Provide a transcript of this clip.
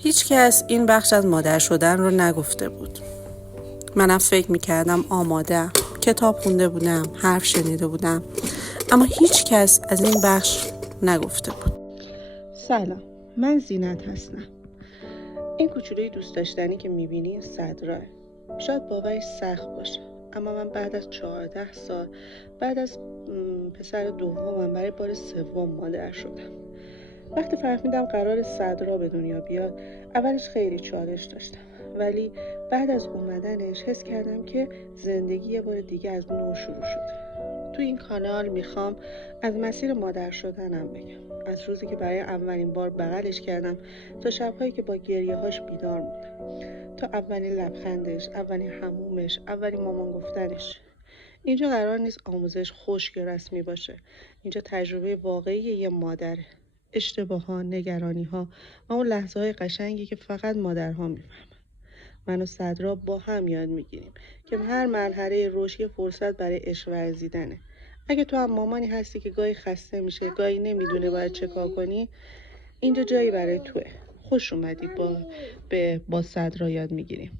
هیچ کس این بخش از مادر شدن رو نگفته بود. منم فکر میکردم آماده‌ام، کتاب خونده بودم، حرف شنیده بودم، اما هیچ کس از این بخش نگفته بود. سلام، من زینت هستم. این کوچولوی دوست داشتنی که میبینی صدراه. شاید باورش سخت باشه، اما من بعد از 14 سال بعد از پسر دومم برای بار سوم مادر شدم. وقتی فهمیدم قرار صدرا به دنیا بیاد، اولش خیلی چالش داشتم، ولی بعد از اومدنش حس کردم که زندگی یه بار دیگه از نو شروع شده. تو این کانال میخوام از مسیر مادر شدنم بگم، از روزی که برای اولین بار بغلش کردم تا شبهایی که با گریه هاش بیدار موندم، تا اولین لبخندش، اولین حمومش، اولین مامان گفتنش. اینجا قرار نیست آموزش خشک یا رسمی باشه. اینجا تجربه واقعی یه مادره. اشتباه‌ها، نگرانی‌ها و اون لحظه‌های قشنگی که فقط مادرها میفهمن. من و صدرا با هم یاد میگیریم که هر مرحله رشد یه فرصت برای عشق ورزیدنه. اگه تو هم مامانی هستی که گاهی خسته میشه، گاهی نمیدونه باید چه کار کنی، اینجا جایی برای توه. خوش اومدی با صدرا یاد میگیریم.